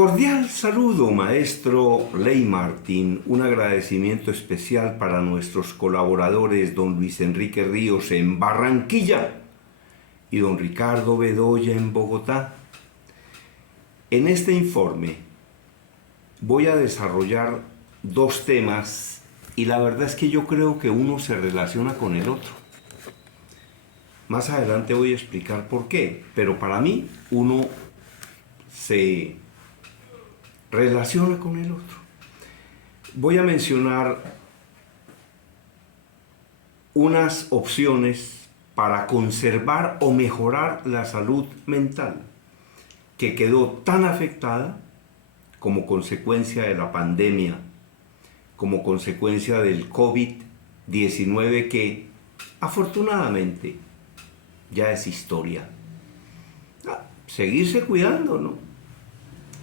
Cordial saludo, maestro Ley Martín. Un agradecimiento especial para nuestros colaboradores, don Luis Enrique Ríos en Barranquilla y don Ricardo Bedoya en Bogotá. En este informe voy a desarrollar dos temas y la verdad es que yo creo que uno se relaciona con el otro. Más adelante voy a explicar por qué, pero para mí uno se relaciona con el otro. Voy a mencionar unas opciones para conservar o mejorar la salud mental que quedó tan afectada como consecuencia de la pandemia, como consecuencia del COVID-19 que afortunadamente ya es historia. Seguirse cuidando, ¿no?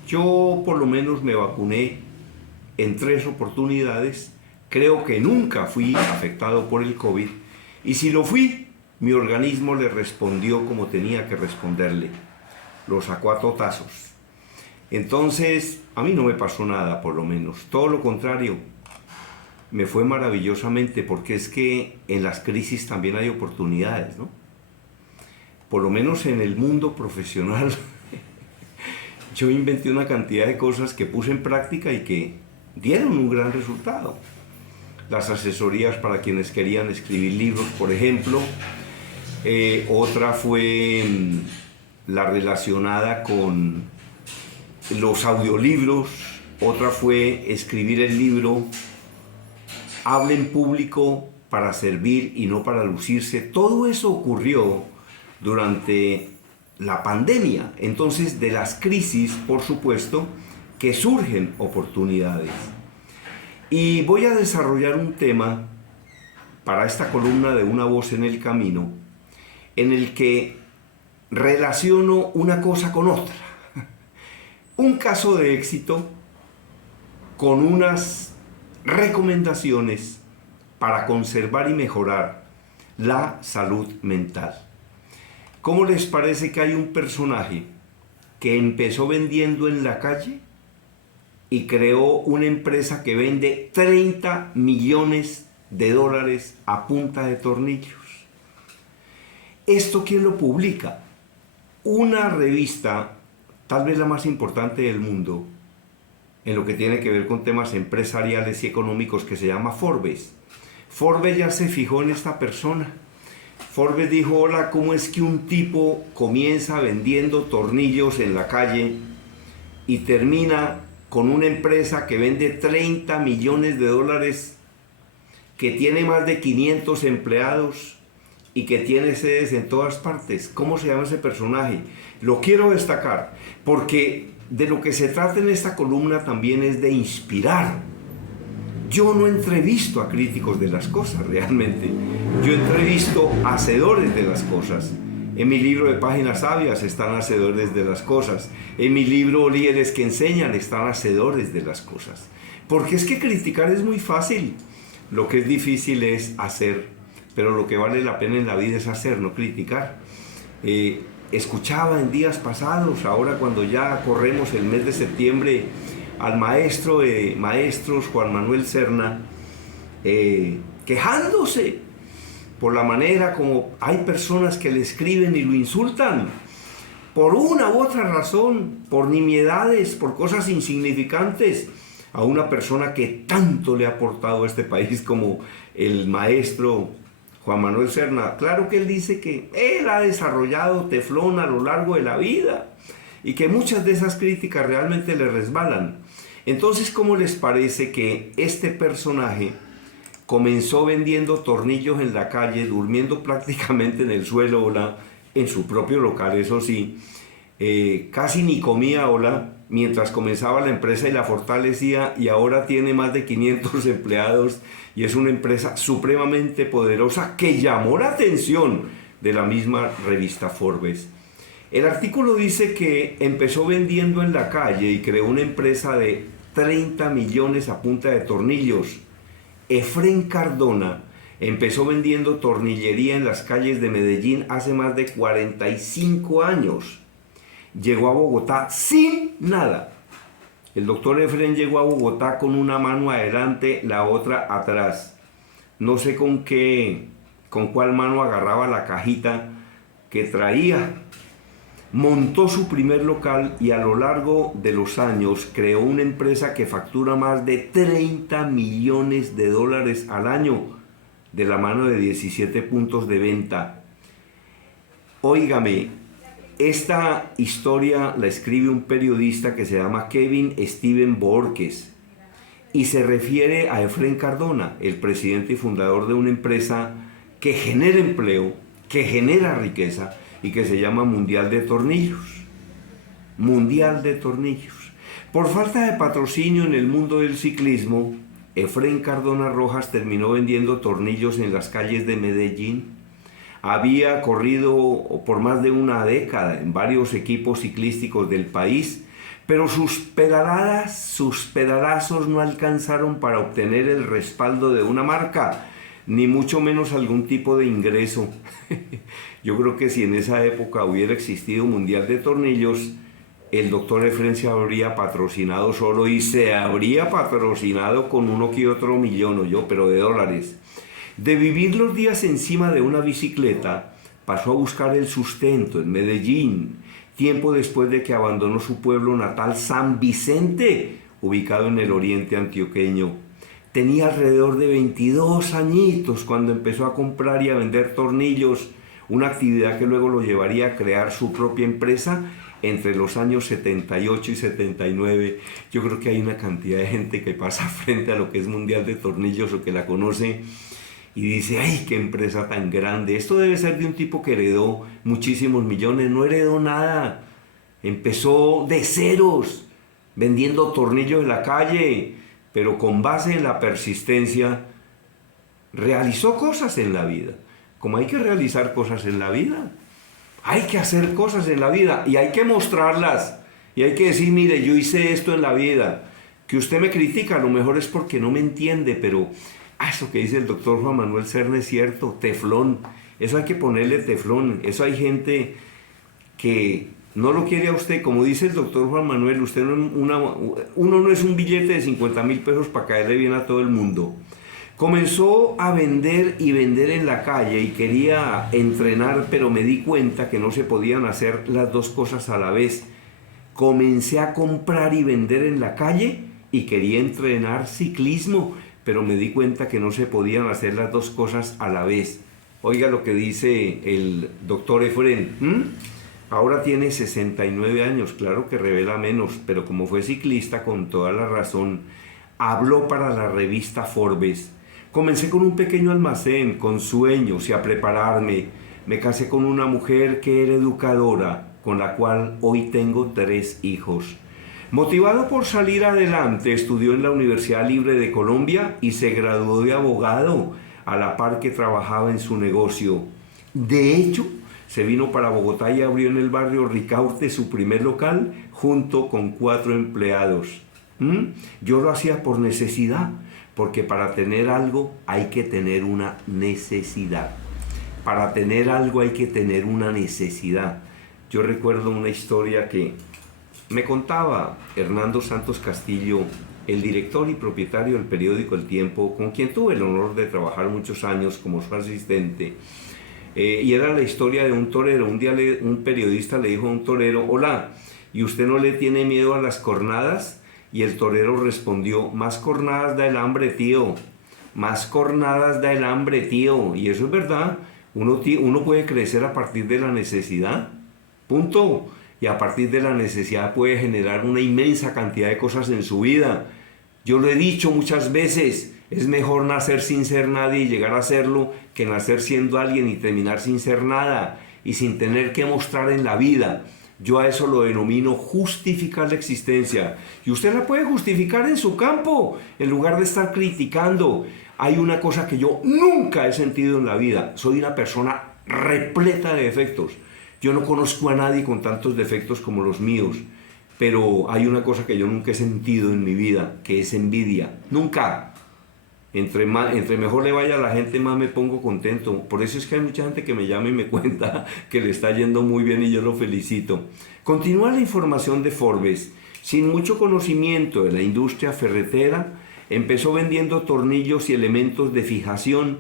Yo por lo menos me vacuné en 3 oportunidades, creo que nunca fui afectado por el COVID y si lo fui, mi organismo le respondió como tenía que responderle, lo sacó a totazos. Entonces, a mí no me pasó nada por lo menos, todo lo contrario, me fue maravillosamente porque es que en las crisis también hay oportunidades, ¿no? Por lo menos en el mundo profesional. Yo inventé una cantidad de cosas que puse en práctica y que dieron un gran resultado. Las asesorías para quienes querían escribir libros, por ejemplo. Otra fue la relacionada con los audiolibros. Otra fue escribir el libro Hable en público para servir y no para lucirse. Todo eso ocurrió durante la pandemia. Entonces, de las crisis, por supuesto, que surgen oportunidades. Y voy a desarrollar un tema para esta columna de Una voz en el camino, en el que relaciono una cosa con otra. Un caso de éxito con unas recomendaciones para conservar y mejorar la salud mental. ¿Cómo les parece que hay un personaje que empezó vendiendo en la calle y creó una empresa que vende 30 millones de dólares a punta de tornillos? ¿Esto quién lo publica? Una revista, tal vez la más importante del mundo, en lo que tiene que ver con temas empresariales y económicos, que se llama Forbes. Forbes ya se fijó en esta persona. Forbes dijo, hola, ¿cómo es que un tipo comienza vendiendo tornillos en la calle y termina con una empresa que vende 30 millones de dólares, que tiene más de 500 empleados y que tiene sedes en todas partes? ¿Cómo se llama ese personaje? Lo quiero destacar porque de lo que se trata en esta columna también es de inspirar. Yo no entrevisto a críticos de las cosas realmente, yo entrevisto a hacedores de las cosas. En mi libro de Páginas Sabias están hacedores de las cosas, en mi libro Líderes que Enseñan están hacedores de las cosas. Porque es que criticar es muy fácil, lo que es difícil es hacer, pero lo que vale la pena en la vida es hacer, no criticar. Escuchaba en días pasados, ahora cuando ya corremos el mes de septiembre, al maestro de maestros, Juan Manuel Serna, quejándose por la manera como hay personas que le escriben y lo insultan, por una u otra razón, por nimiedades, por cosas insignificantes, a una persona que tanto le ha aportado a este país como el maestro Juan Manuel Serna. Claro que él dice que él ha desarrollado teflón a lo largo de la vida y que muchas de esas críticas realmente le resbalan. Entonces, ¿cómo les parece que este personaje comenzó vendiendo tornillos en la calle, durmiendo prácticamente en el suelo, en su propio local, eso sí, casi ni comía, mientras comenzaba la empresa y la fortalecía, y ahora tiene más de 500 empleados y es una empresa supremamente poderosa que llamó la atención de la misma revista Forbes? El artículo dice que empezó vendiendo en la calle y creó una empresa de 30 millones a punta de tornillos. Efrén Cardona empezó vendiendo tornillería en las calles de Medellín hace más de 45 años. Llegó a Bogotá sin nada El doctor Efren llegó a Bogotá con una mano adelante, la otra atrás. No sé con cuál mano agarraba la cajita que traía. Montó su primer local y a lo largo de los años creó una empresa que factura más de 30 millones de dólares al año de la mano de 17 puntos de venta. Óigame, esta historia la escribe un periodista que se llama Kevin Steven Borges y se refiere a Efren Cardona, el presidente y fundador de una empresa que genera empleo, que genera riqueza y que se llama Mundial de Tornillos. Mundial de Tornillos. Por falta de patrocinio en el mundo del ciclismo, Efren Cardona Rojas terminó vendiendo tornillos en las calles de Medellín. Había corrido por más de una década en varios equipos ciclísticos del país, pero sus pedaladas, sus pedalazos no alcanzaron para obtener el respaldo de una marca, ni mucho menos algún tipo de ingreso. Yo creo que si en esa época hubiera existido Mundial de Tornillos, el doctor Efren se habría patrocinado solo y se habría patrocinado con uno que otro millón, pero de dólares. De vivir los días encima de una bicicleta, pasó a buscar el sustento en Medellín, tiempo después de que abandonó su pueblo natal San Vicente, ubicado en el oriente antioqueño. Tenía alrededor de 22 añitos cuando empezó a comprar y a vender tornillos, una actividad que luego lo llevaría a crear su propia empresa entre los años 78 y 79. Yo creo que hay una cantidad de gente que pasa frente a lo que es Mundial de Tornillos o que la conoce y dice, ¡ay, qué empresa tan grande! Esto debe ser de un tipo que heredó muchísimos millones. No heredó nada. Empezó de ceros, vendiendo tornillos en la calle, pero con base en la persistencia, realizó cosas en la vida. Como hay que realizar cosas en la vida. Hay que hacer cosas en la vida y hay que mostrarlas. Y hay que decir, mire, yo hice esto en la vida. Que usted me critica, a lo mejor es porque no me entiende, pero eso que dice el doctor Juan Manuel Serna es cierto, teflón. Eso hay que ponerle teflón. Eso hay gente que no lo quiere a usted. Como dice el doctor Juan Manuel, uno no es un billete de 50.000 pesos para caerle bien a todo el mundo. Comenzó a vender y vender en la calle y quería entrenar, pero me di cuenta que no se podían hacer las dos cosas a la vez. Comencé a comprar y vender en la calle y quería entrenar ciclismo, pero me di cuenta que no se podían hacer las dos cosas a la vez. Oiga lo que dice el doctor Efren. Ahora tiene 69 años, claro que revela menos, pero como fue ciclista, con toda la razón, habló para la revista Forbes. Comencé con un pequeño almacén, con sueños y a prepararme. Me casé con una mujer que era educadora, con la cual hoy tengo 3 hijos. Motivado por salir adelante, estudió en la Universidad Libre de Colombia y se graduó de abogado, a la par que trabajaba en su negocio. De hecho, se vino para Bogotá y abrió en el barrio Ricaurte su primer local junto con 4 empleados. Yo lo hacía por necesidad, porque para tener algo hay que tener una necesidad. Para tener algo hay que tener una necesidad. Yo recuerdo una historia que me contaba Hernando Santos Castillo, el director y propietario del periódico El Tiempo, con quien tuve el honor de trabajar muchos años como su asistente. Y era la historia de un torero. Un día un periodista le dijo a un torero, hola, ¿y usted no le tiene miedo a las cornadas? Y el torero respondió, más cornadas da el hambre, tío. Más cornadas da el hambre, tío. Y eso es verdad. Uno puede crecer a partir de la necesidad. Punto. Y a partir de la necesidad puede generar una inmensa cantidad de cosas en su vida. Yo lo he dicho muchas veces, es mejor nacer sin ser nadie y llegar a serlo que nacer siendo alguien y terminar sin ser nada y sin tener que mostrar en la vida. Yo a eso lo denomino justificar la existencia. Y usted la puede justificar en su campo, en lugar de estar criticando. Hay una cosa que yo nunca he sentido en la vida. Soy una persona repleta de defectos. Yo no conozco a nadie con tantos defectos como los míos. Pero hay una cosa que yo nunca he sentido en mi vida, que es envidia. Nunca. Entre mejor le vaya a la gente, más me pongo contento. Por eso es que hay mucha gente que me llama y me cuenta que le está yendo muy bien y yo lo felicito. Continúa la información de Forbes. Sin mucho conocimiento de la industria ferretera, empezó vendiendo tornillos y elementos de fijación,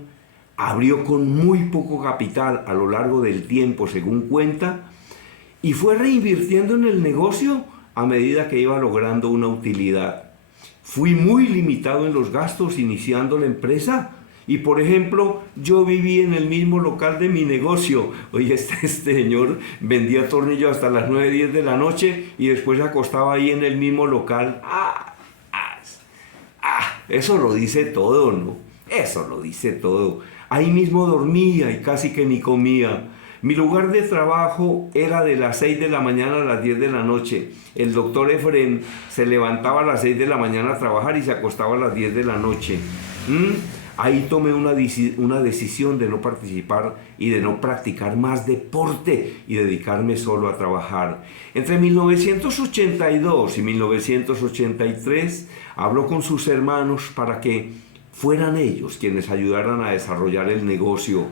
abrió con muy poco capital a lo largo del tiempo, según cuenta, y fue reinvirtiendo en el negocio a medida que iba logrando una utilidad. Fui muy limitado en los gastos iniciando la empresa y, por ejemplo, yo viví en el mismo local de mi negocio. Oye, este señor vendía tornillos hasta las 9, 10 de la noche y después se acostaba ahí en el mismo local. Eso lo dice todo, ¿no? Eso lo dice todo. Ahí mismo dormía y casi que ni comía. Mi lugar de trabajo era de las 6 de la mañana a las 10 de la noche. El doctor Efren se levantaba a las 6 de la mañana a trabajar y se acostaba a las 10 de la noche. Ahí tomé una decisión de no participar y de no practicar más deporte y dedicarme solo a trabajar. Entre 1982 y 1983 habló con sus hermanos para que fueran ellos quienes ayudaran a desarrollar el negocio.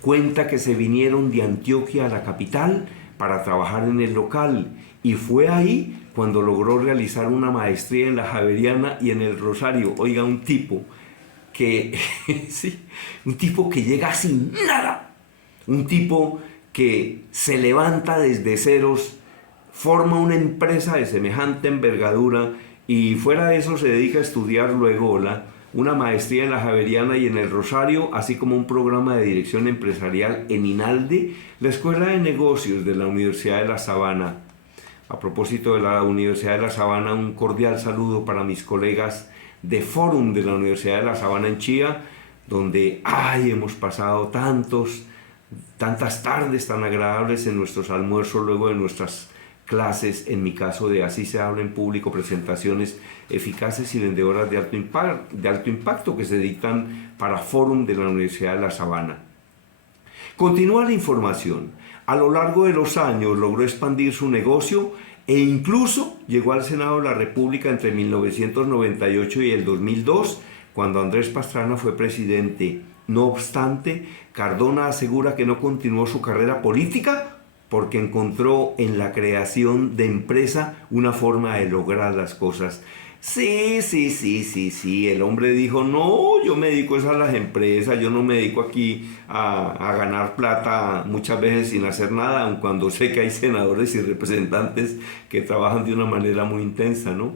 Cuenta que se vinieron de Antioquia a la capital para trabajar en el local y fue ahí cuando logró realizar una maestría en la Javeriana y en el Rosario. Oiga, un tipo que sí, un tipo que llega sin nada, un tipo que se levanta desde ceros, forma una empresa de semejante envergadura y fuera de eso se dedica a estudiar luego una maestría en la Javeriana y en el Rosario, así como un programa de dirección empresarial en INALDE, la Escuela de Negocios de la Universidad de La Sabana. A propósito de la Universidad de La Sabana, un cordial saludo para mis colegas de Fórum de la Universidad de La Sabana en Chía, donde hemos pasado tantas tardes tan agradables en nuestros almuerzos luego de nuestras clases, en mi caso de Así se habla en público, presentaciones eficaces y vendedoras de alto impacto que se dictan para Fórum de la Universidad de La Sabana. Continúa la información. A lo largo de los años logró expandir su negocio e incluso llegó al Senado de la República entre 1998 y el 2002, cuando Andrés Pastrana fue presidente. No obstante, Cardona asegura que no continuó su carrera política porque encontró en la creación de empresa una forma de lograr las cosas. Sí, el hombre dijo, no, yo me dedico a las empresas, yo no me dedico aquí a ganar plata muchas veces sin hacer nada, aun cuando sé que hay senadores y representantes que trabajan de una manera muy intensa, ¿no?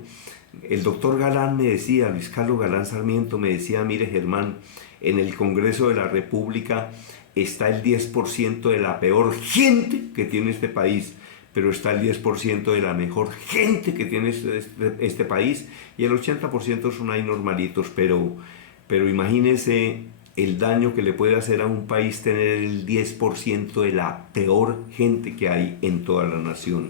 El doctor Galán me decía, Luis Carlos Galán Sarmiento me decía, mire Germán, en el Congreso de la República está el 10% de la peor gente que tiene este país, pero está el 10% de la mejor gente que tiene este país y el 80% son ahí normalitos, pero imagínense el daño que le puede hacer a un país tener el 10% de la peor gente que hay en toda la nación.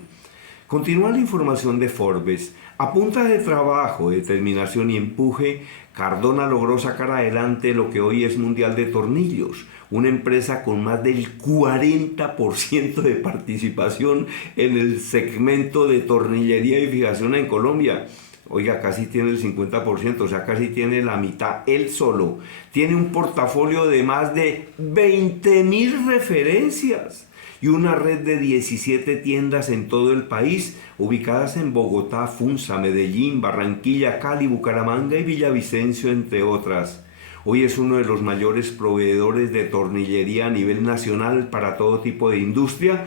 Continúa la información de Forbes. A punta de trabajo, determinación y empuje, Cardona logró sacar adelante lo que hoy es Mundial de Tornillos, una empresa con más del 40% de participación en el segmento de tornillería y fijación en Colombia. Oiga, casi tiene el 50%, o sea, casi tiene la mitad él solo. Tiene un portafolio de más de 20.000 referencias y una red de 17 tiendas en todo el país, ubicadas en Bogotá, Funza, Medellín, Barranquilla, Cali, Bucaramanga y Villavicencio, entre otras. Hoy es uno de los mayores proveedores de tornillería a nivel nacional para todo tipo de industria,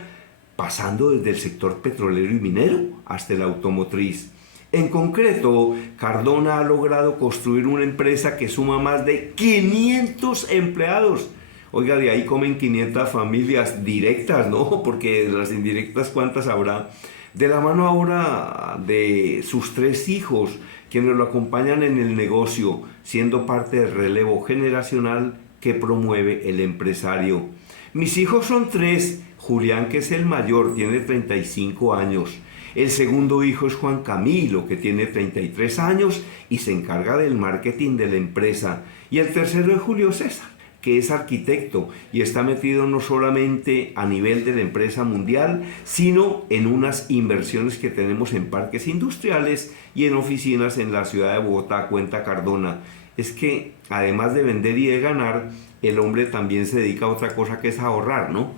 pasando desde el sector petrolero y minero hasta el automotriz. En concreto, Cardona ha logrado construir una empresa que suma más de 500 empleados. Oiga, de ahí comen 500 familias directas, ¿no? Porque las indirectas, ¿cuántas habrá? De la mano ahora de sus 3 hijos, quienes lo acompañan en el negocio, siendo parte del relevo generacional que promueve el empresario. Mis hijos son 3. Julián, que es el mayor, tiene 35 años. El segundo hijo es Juan Camilo, que tiene 33 años y se encarga del marketing de la empresa. Y el tercero es Julio César, que es arquitecto y está metido no solamente a nivel de la empresa mundial, sino en unas inversiones que tenemos en parques industriales y en oficinas en la ciudad de Bogotá, cuenta Cardona. Es que además de vender y de ganar, el hombre también se dedica a otra cosa que es ahorrar, ¿no?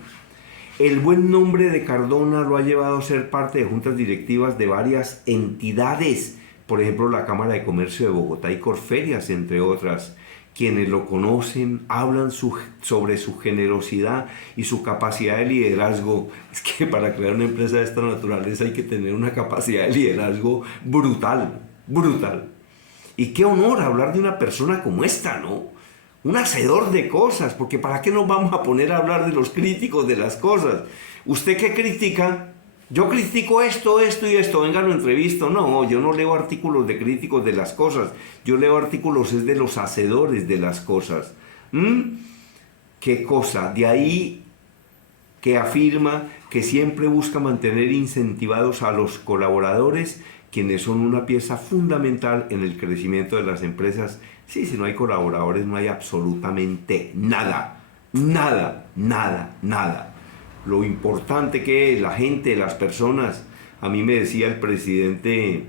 El buen nombre de Cardona lo ha llevado a ser parte de juntas directivas de varias entidades, por ejemplo la Cámara de Comercio de Bogotá y Corferias, entre otras. Quienes lo conocen hablan sobre su generosidad y su capacidad de liderazgo. Es que para crear una empresa de esta naturaleza hay que tener una capacidad de liderazgo brutal, brutal. Y qué honor hablar de una persona como esta, ¿no? Un hacedor de cosas, porque ¿para qué nos vamos a poner a hablar de los críticos de las cosas? ¿Usted qué critica? Yo critico esto, esto y esto, venga, lo entrevisto. No, yo no leo artículos de críticos de las cosas, yo leo artículos es de los hacedores de las cosas. ¿Qué cosa? De ahí que afirma que siempre busca mantener incentivados a los colaboradores, quienes son una pieza fundamental en el crecimiento de las empresas. Sí, si no hay colaboradores no hay absolutamente nada, nada, nada, nada. Lo importante que es la gente, las personas. A mí me decía el presidente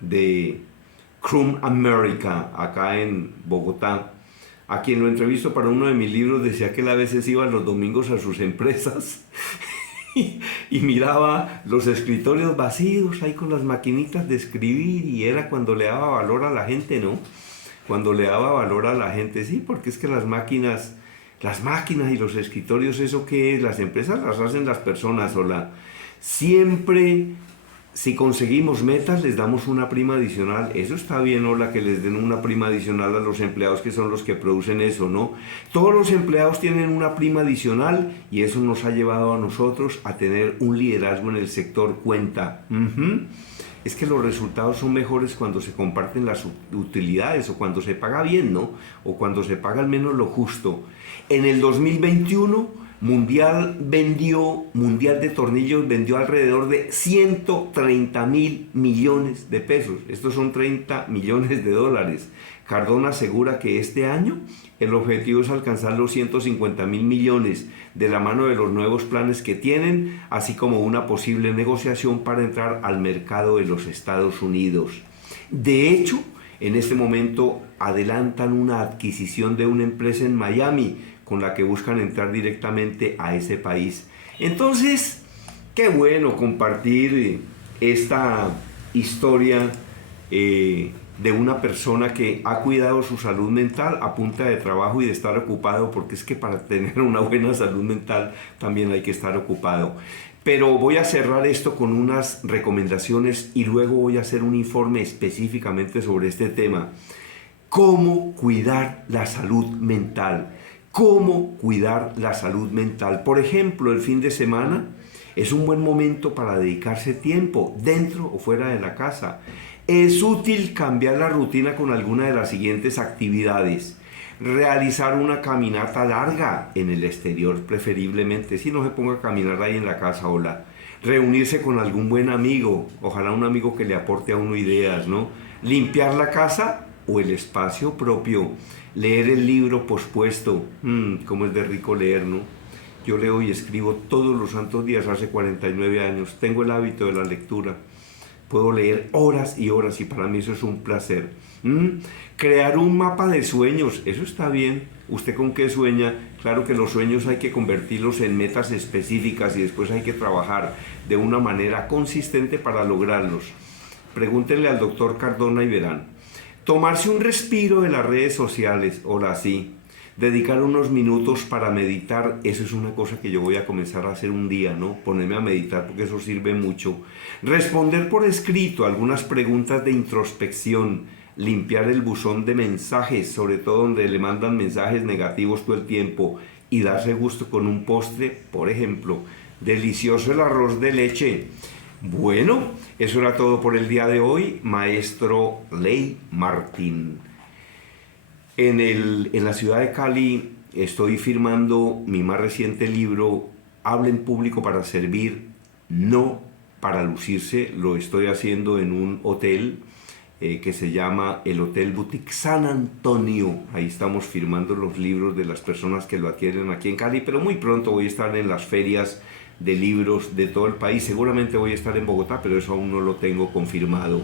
de Crum America, acá en Bogotá, a quien lo entrevisto para uno de mis libros, decía que él a veces iba los domingos a sus empresas y miraba los escritorios vacíos ahí con las maquinitas de escribir, y era cuando le daba valor a la gente, ¿no? Cuando le daba valor a la gente, sí, porque es que las máquinas y los escritorios, ¿eso qué es? Las empresas las hacen las personas, hola. Siempre, si conseguimos metas, les damos una prima adicional. Eso está bien, hola, que les den una prima adicional a los empleados que son los que producen eso, ¿no? Todos los empleados tienen una prima adicional y eso nos ha llevado a nosotros a tener un liderazgo en el sector cuenta. Es que los resultados son mejores cuando se comparten las utilidades, o cuando se paga bien, ¿no? O cuando se paga al menos lo justo. En el 2021, Mundial de Tornillos vendió alrededor de 130.000 millones de pesos. Estos son 30 millones de dólares. Cardona asegura que este año el objetivo es alcanzar los 150.000 millones de la mano de los nuevos planes que tienen, así como una posible negociación para entrar al mercado de los Estados Unidos. De hecho, en este momento adelantan una adquisición de una empresa en Miami con la que buscan entrar directamente a ese país. Entonces, qué bueno compartir esta historia de una persona que ha cuidado su salud mental a punta de trabajo y de estar ocupado, porque es que para tener una buena salud mental también hay que estar ocupado. Pero voy a cerrar esto con unas recomendaciones y luego voy a hacer un informe específicamente sobre este tema. ¿Cómo cuidar la salud mental? ¿Cómo cuidar la salud mental? Por ejemplo, el fin de semana es un buen momento para dedicarse tiempo, dentro o fuera de la casa. Es útil cambiar la rutina con alguna de las siguientes actividades. Realizar una caminata larga en el exterior, preferiblemente, si no se ponga a caminar ahí en la casa, hola. Reunirse con algún buen amigo, ojalá un amigo que le aporte a uno ideas, ¿no? Limpiar la casa o el espacio propio. Leer el libro pospuesto, cómo es de rico leer, ¿no? Yo leo y escribo todos los santos días hace 49 años, tengo el hábito de la lectura. Puedo leer horas y horas y para mí eso es un placer. Crear un mapa de sueños, eso está bien. ¿Usted con qué sueña? Claro que los sueños hay que convertirlos en metas específicas y después hay que trabajar de una manera consistente para lograrlos. Pregúntenle al doctor Cardona y verán. Tomarse un respiro de las redes sociales, ahora sí. Dedicar unos minutos para meditar, eso es una cosa que yo voy a comenzar a hacer un día, ¿no? Ponerme a meditar porque eso sirve mucho. Responder por escrito algunas preguntas de introspección. Limpiar el buzón de mensajes, sobre todo donde le mandan mensajes negativos todo el tiempo. Y darse gusto con un postre, por ejemplo. Delicioso el arroz de leche. Bueno, eso era todo por el día de hoy. Maestro Ley Martín. En la ciudad de Cali estoy firmando mi más reciente libro, Habla en público para servir, no para lucirse. Lo estoy haciendo en un hotel que se llama el Hotel Boutique San Antonio. Ahí estamos firmando los libros de las personas que lo adquieren aquí en Cali, pero muy pronto voy a estar en las ferias de libros de todo el país. Seguramente voy a estar en Bogotá, pero eso aún no lo tengo confirmado.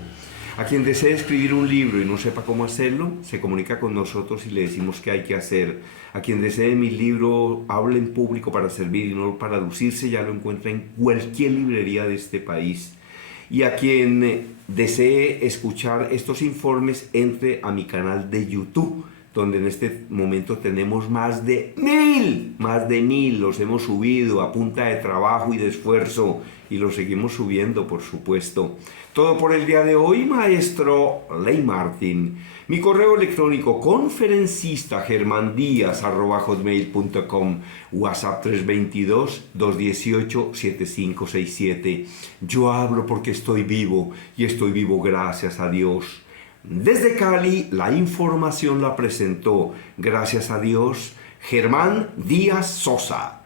A quien desee escribir un libro y no sepa cómo hacerlo, se comunica con nosotros y le decimos qué hay que hacer. A quien desee mi libro Habla en Público para Servir y no para Lucirse, ya lo encuentra en cualquier librería de este país. Y a quien desee escuchar estos informes, entre a mi canal de YouTube, donde en este momento tenemos más de 1000, los hemos subido a punta de trabajo y de esfuerzo, y los seguimos subiendo, por supuesto. Todo por el día de hoy, maestro Ley Martin. Mi correo electrónico conferencista@hotmail.com, WhatsApp 322-218-7567. Yo hablo porque estoy vivo, y estoy vivo gracias a Dios. Desde Cali, la información la presentó, gracias a Dios, Germán Díaz Sosa.